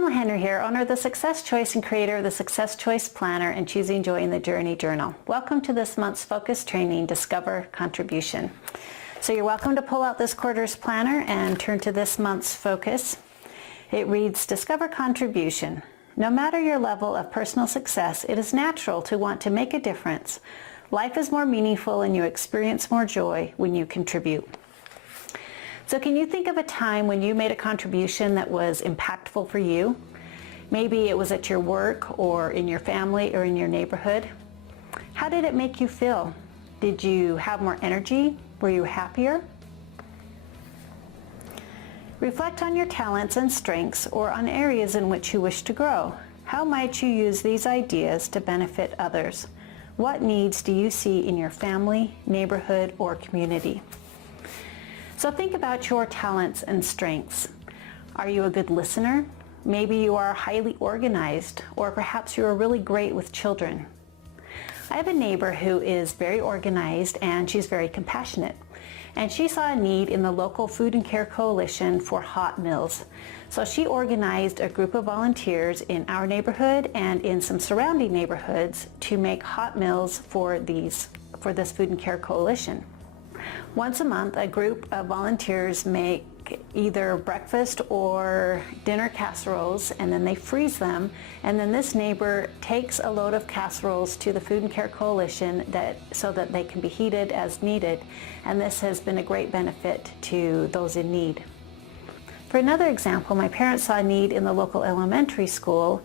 Pamela Henry here, owner of the Success Choice and creator of the Success Choice Planner and Choosing Joy in the Journey Journal. Welcome to this month's focus training, Discover Contribution. So you're welcome to pull out this quarter's planner and turn to this month's focus. It reads, Discover Contribution. No matter your level of personal success, it is natural to want to make a difference. Life is more meaningful and you experience more joy when you contribute. So can you think of a time when you made a contribution that was impactful for you? Maybe it was at your work or in your family or in your neighborhood. How did it make you feel? Did you have more energy? Were you happier? Reflect on your talents and strengths or on areas in which you wish to grow. How might you use these ideas to benefit others? What needs do you see in your family, neighborhood, or community? So think about your talents and strengths. Are you a good listener? Maybe you are highly organized, or perhaps you are really great with children. I have a neighbor who is very organized and she's very compassionate. And she saw a need in the local Food and Care Coalition for hot meals. So she organized a group of volunteers in our neighborhood and in some surrounding neighborhoods to make hot meals for this Food and Care Coalition. Once a month, a group of volunteers make either breakfast or dinner casseroles, and then they freeze them, and then this neighbor takes a load of casseroles to the Food and Care Coalition so that they can be heated as needed, and this has been a great benefit to those in need. For another example, my parents saw a need in the local elementary school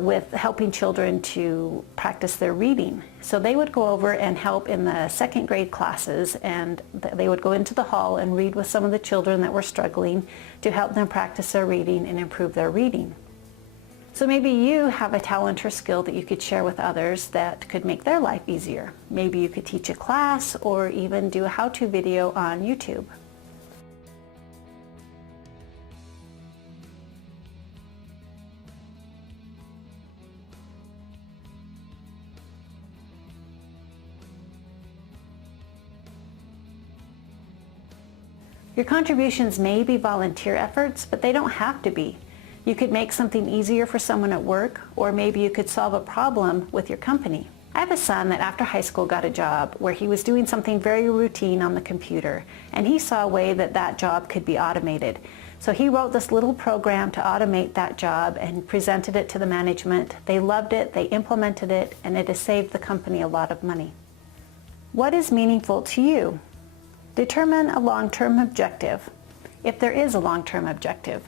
with helping children to practice their reading. So they would go over and help in the second grade classes, and they would go into the hall and read with some of the children that were struggling to help them practice their reading and improve their reading. So maybe you have a talent or skill that you could share with others that could make their life easier. Maybe you could teach a class or even do a how-to video on YouTube. Your contributions may be volunteer efforts, but they don't have to be. You could make something easier for someone at work, or maybe you could solve a problem with your company. I have a son that after high school got a job where he was doing something very routine on the computer, and he saw a way that that job could be automated. So he wrote this little program to automate that job and presented it to the management. They loved it, they implemented it, and it has saved the company a lot of money. What is meaningful to you? Determine a long-term objective, if there is a long-term objective.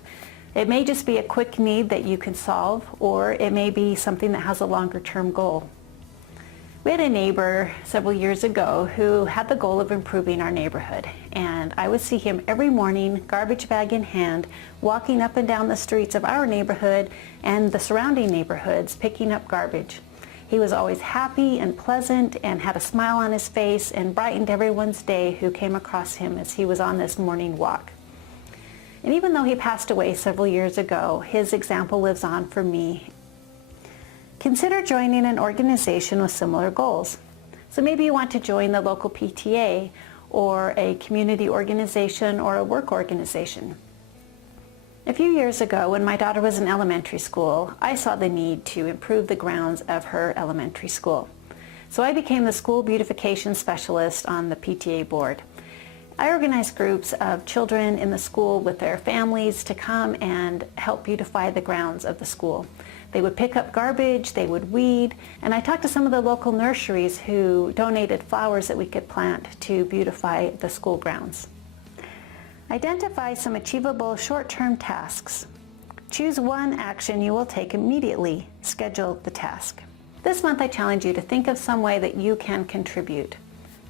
It may just be a quick need that you can solve, or it may be something that has a longer-term goal. We had a neighbor several years ago who had the goal of improving our neighborhood, and I would see him every morning, garbage bag in hand, walking up and down the streets of our neighborhood and the surrounding neighborhoods picking up garbage. He was always happy and pleasant and had a smile on his face and brightened everyone's day who came across him as he was on this morning walk. And even though he passed away several years ago, his example lives on for me. Consider joining an organization with similar goals. So maybe you want to join the local PTA or a community organization or a work organization. A few years ago, when my daughter was in elementary school, I saw the need to improve the grounds of her elementary school. So I became the school beautification specialist on the PTA board. I organized groups of children in the school with their families to come and help beautify the grounds of the school. They would pick up garbage, they would weed, and I talked to some of the local nurseries who donated flowers that we could plant to beautify the school grounds. Identify some achievable short-term tasks. Choose one action you will take immediately. Schedule the task. This month I challenge you to think of some way that you can contribute.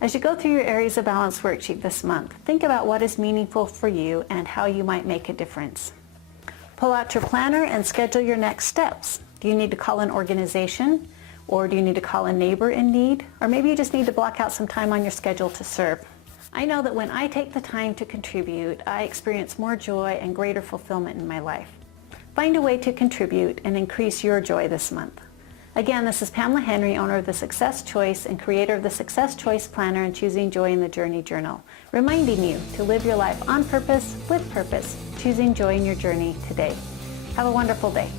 As you go through your Areas of Balance worksheet this month, think about what is meaningful for you and how you might make a difference. Pull out your planner and schedule your next steps. Do you need to call an organization? Or do you need to call a neighbor in need? Or maybe you just need to block out some time on your schedule to serve. I know that when I take the time to contribute, I experience more joy and greater fulfillment in my life. Find a way to contribute and increase your joy this month. Again, this is Pamela Henry, owner of the Success Choice and creator of the Success Choice Planner and Choosing Joy in the Journey Journal, reminding you to live your life on purpose, with purpose, choosing joy in your journey today. Have a wonderful day.